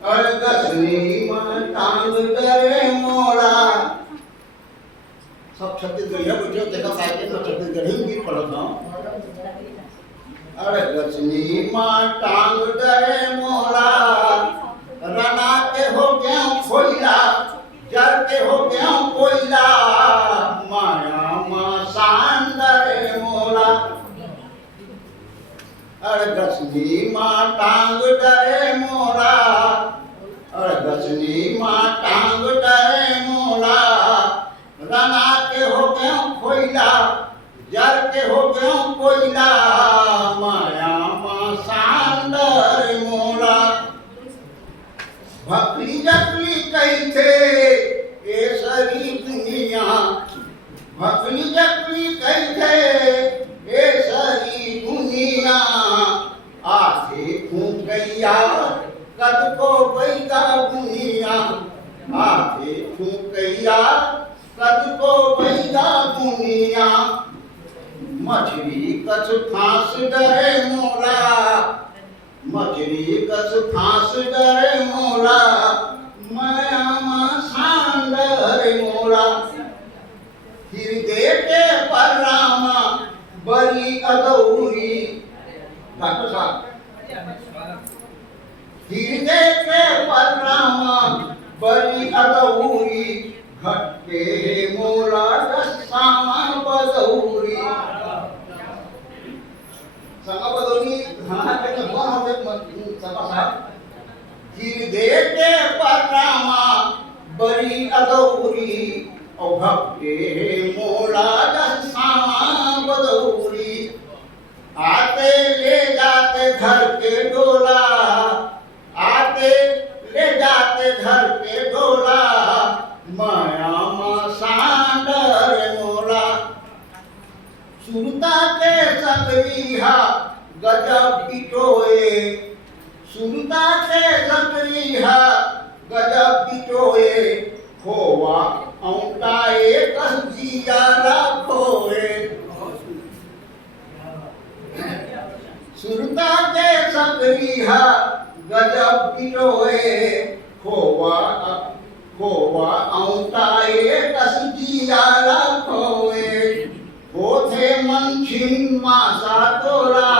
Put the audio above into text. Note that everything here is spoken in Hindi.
अड़गसनी में टांग डरे मोड़ा। सब छत्तीसगढ़िया बुझो देखो साइकिल में छत्तीसगढ़ी गीत पढ़त हूं। अड़गसनी में टांग डरे मोड़ा, रना के हो गया खोइला, जर के हो गया कोयला, माया मां शान डरे मोड़ा। अड़गसनी मां टांग डरे मोड़ा, अड़गसनी मां टांग डरे मोड़ा, रना के हो गया खोइला, जर के हो गया कोयला, माया मां शान डरे मोड़ा। भकली जकली कही थे ये सारी दुनिया, भकली जकली कही थे ये सारी दुनिया, आथे फूट गैया कद को बैदा दुनिया, आथे फूट गैया कद को बैदा दुनिया। मछली कछ फांस डरे मोरा, मछली कछ फांस डरे मोरा, माया मां शान डरे मोरा। हृदय के परामा बड़ी अदौरी, डॉक्टर साहब हृदय के परामा बड़ी अदौरी, घटके मोरा दसामा बदौरी। sama बदौरी हाँ के कौन होते sama साहब। हृदय के परामा बड़ी अदौरी, और घटके मोरा दसामा बदौरी। आते ले जाते घर के डोला, आते ले जाते घर के डोला, माया मां शान डरे मोरा। सुरता के सकरीहा गजब पिटोए, सुरता के सकरीहा गजब पिटोए, खोवा औंटाए कस जिया रखोए। सुरता के सकरीहा गजब पिटोए, खोवा खोवा औंटाए कस जिया रखोए। होथे मंछिन मासा तोरा,